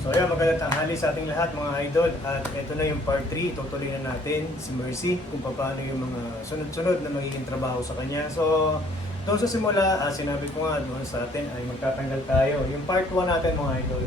So ayan, magandang tanghali sa ating lahat mga idol. At ito na yung part 3, tutuloy na natin si Mercy kung paano yung mga sunod-sunod na magiging trabaho sa kanya. So doon sa simula, sinabi ko nga doon sa atin ay magtatanggal tayo. Yung part 1 natin mga idol,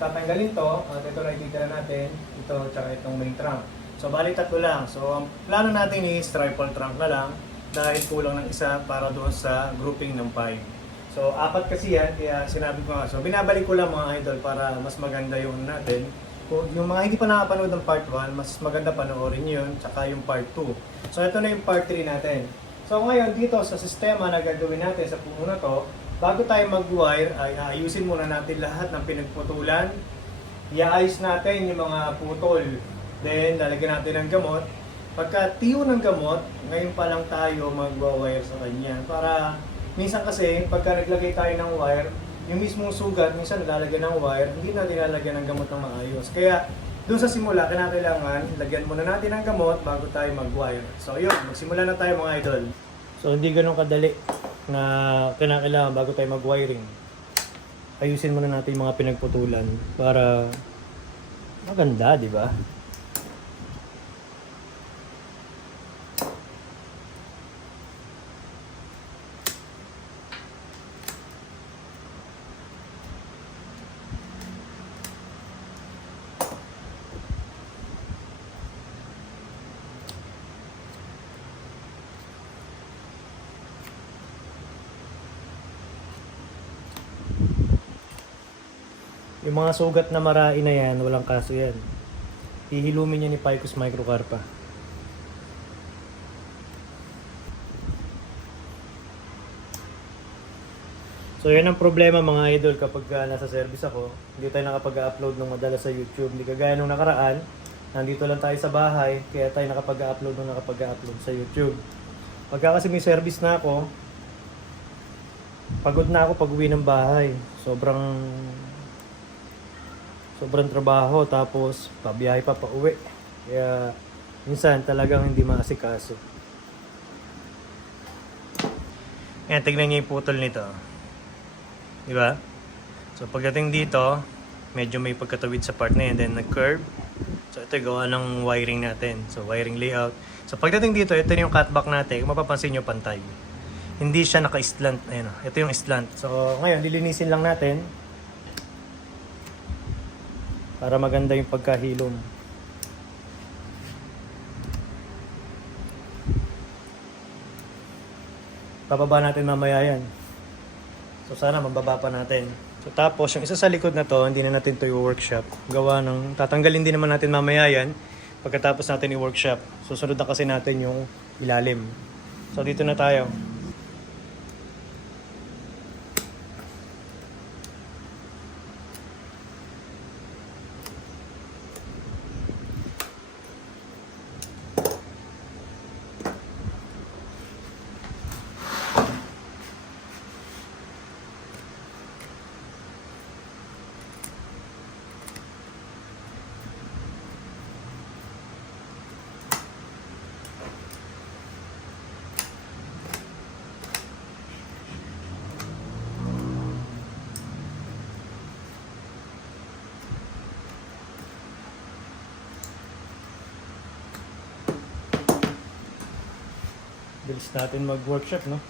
tatanggalin to at ito na ititira natin, ito tsaka itong main trunk. So bali tatlo lang. So ang plano natin is triple trunk na lang dahil kulang ng isa para doon sa grouping ng 5. So, apat kasi yan, kaya sinabi ko nga. So, binabalik ko lang mga idol para mas maganda yung natin. Kung yung mga hindi pa nakapanood ng part 1, mas maganda panoorin yun, tsaka yung part 2. So, ito na yung part 3 natin. So, ngayon dito sa sistema na gagawin natin sa puno na to, bago tayo mag-wire, ay ayusin muna natin lahat ng pinagputulan. Iayos natin yung mga putol. Then, lalagyan natin ng gamot. Pagka tiyo ng gamot, ngayon pa lang tayo mag-wire sa kanya para minsan kasi, pagka naglagay tayo ng wire, yung mismong sugat, minsan nalalagyan ng wire, hindi natin lalagyan ng gamot ng maayos. Kaya, doon sa simula, kailangan, lagyan muna natin ng gamot bago tayo mag-wire. So, yun, magsimula na tayo mga idol. So, hindi ganun kadali na kailangan bago tayo mag-wiring. Ayusin muna natin yung mga pinagputulan para maganda, di ba? Yung mga sugat na marai na yan, walang kaso yan. Hihilumin niya ni Ficus microcarpa. So yan ang problema mga idol kapag nasa service ako. Hindi tayo nakapag-upload ng madalas sa YouTube. Hindi kagaya nung nakaraan. Nandito lang tayo sa bahay, kaya tayo nakapag-upload sa YouTube. Pagka kasi may service na ako, pagod na ako pag uwi ng bahay. Sobrang trabaho, tapos pabiyahe pa uwi. Kaya minsan talagang hindi maasikaso. Ayan, tignan niyo yung putol nito. Di ba? So pagdating dito, medyo may pagkatawid sa part na yan, then nag-curve. So ito gawa ng wiring natin. So wiring layout. So pagdating dito, ito yung cutback natin. Kung mapapansin nyo, pantay. Hindi siya naka-slant. Ayun, ito yung slant. So ngayon, lilinisin lang natin para maganda yung pagkahilom. Bababa natin mamaya yan. So sana mababa pa natin. So tapos yung isa sa likod na to, hindi na natin to i-workshop. Gawa ng, tatanggalin din naman natin mamaya yan pagkatapos natin i-workshop. Susunod na kasi natin yung ilalim. So dito na tayo. Bilis natin mag-workshop, no?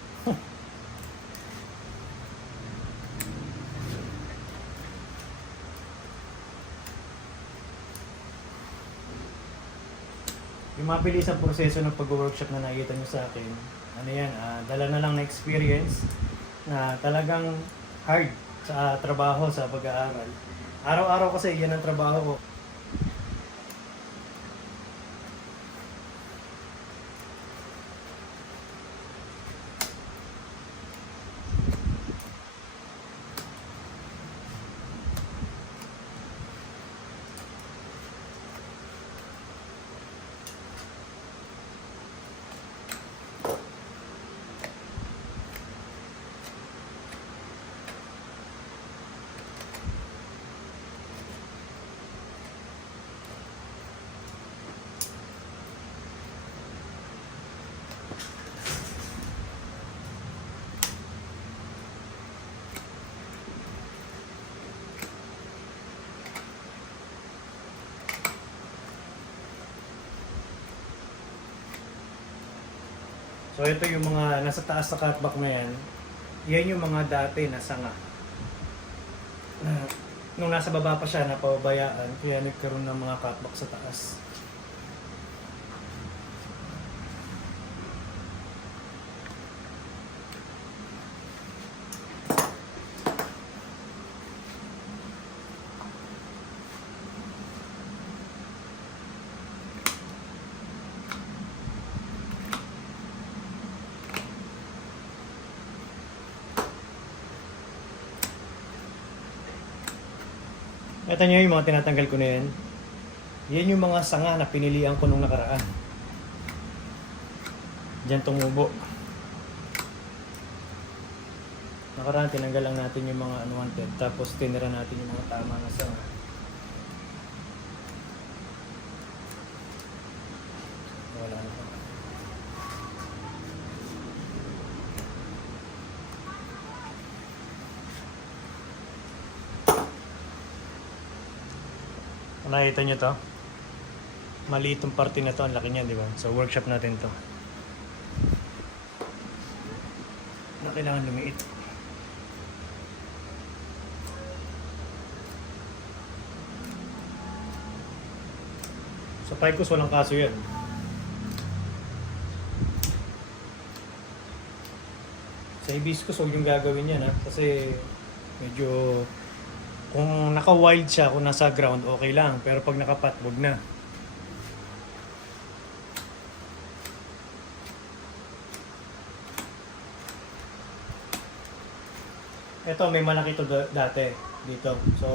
Yung mabilis ang proseso ng pag-workshop na nakikita nyo sa akin, ano yan, dala na lang na experience na talagang hard sa trabaho, sa pag-aaral. Araw-araw kasi yan ang trabaho ko. So ito yung mga nasa taas sa cutback na yan. Yan yung mga dati na sanga. Nung nasa baba pa siya, napababayaan, kaya nagkaroon ng mga cutback sa taas. Ito nyo yung mga tinatanggal ko na yan. Yan yung mga sanga na pinilian ko nung nakaraan. Diyan tumubo. Nakaraan, tinanggal lang natin yung mga unwanted. Tapos tinira natin yung mga tama na sanga. Wala na. Kung nakita nyo to, maliit yung parte na to, ang laki niya, di ba? So workshop natin to. Na kailangan lumiit. Sa Picos, walang kaso yan. Sa Hibiscus, huwag yung gagawin yan, ha? Kasi medyo kung naka-wild siya, kung nasa ground, okay lang. Pero pag nakapat, wag na. Ito, may malaki to dati dito. So,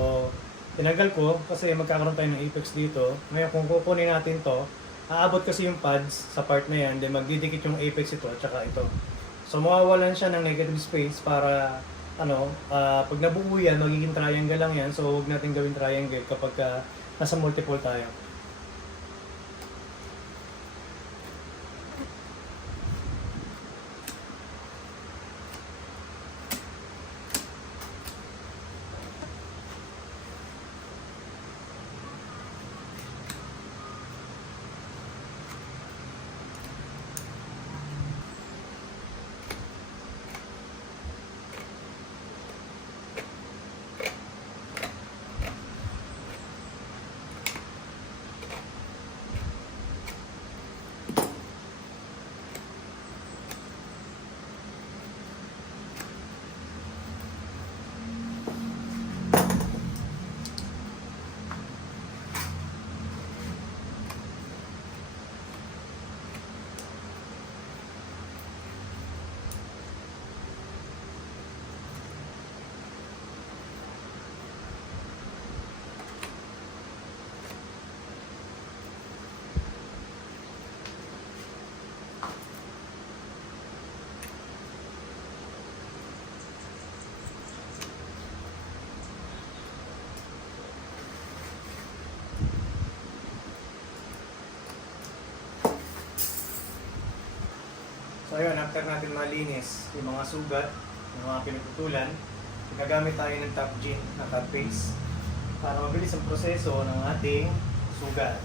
tinanggal ko kasi magkakaroon tayo ng apex dito. Ngayon, kung kukunin natin to, aabot kasi yung pads sa part na yan, then magdidikit yung apex ito at saka ito. So, mawawalan siya ng negative space para pag nabuo yan, magiging triangle lang yan. So, huwag natin gawin triangle kapag nasa multiple tayo. So ayun, after natin malinis yung mga sugat, yung mga pinuputulan, gagamit tayo ng top gin na top paste para mabilis ang proseso ng ating sugat.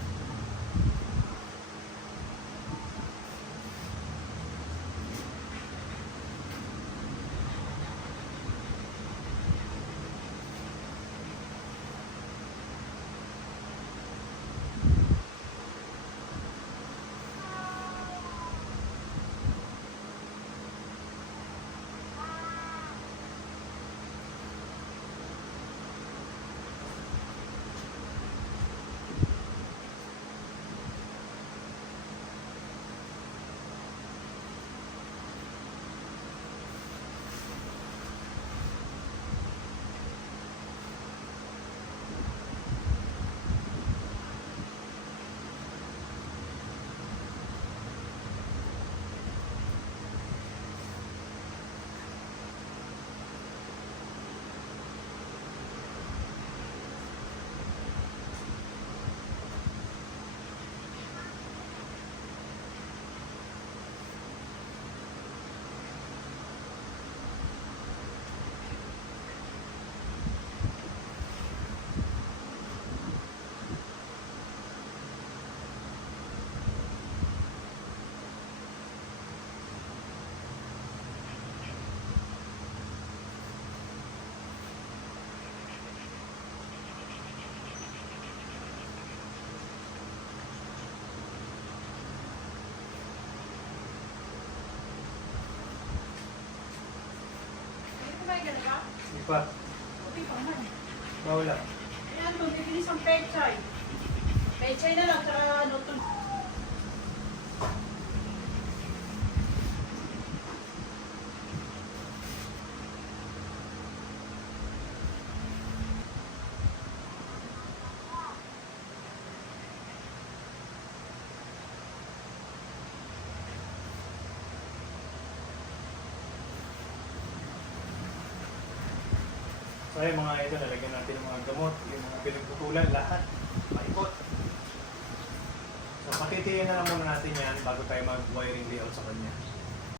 pa. Okay pa man. Wala. Ayan, magbibili isang pechay. Pechay na lang, tsaka ano to. So ayun mga ito, lalagyan natin ng mga gamot, yung mga pinagputulan, lahat, maikot. So patitiyan na lang muna natin yan bago tayo mag-wiring layout sa kanya.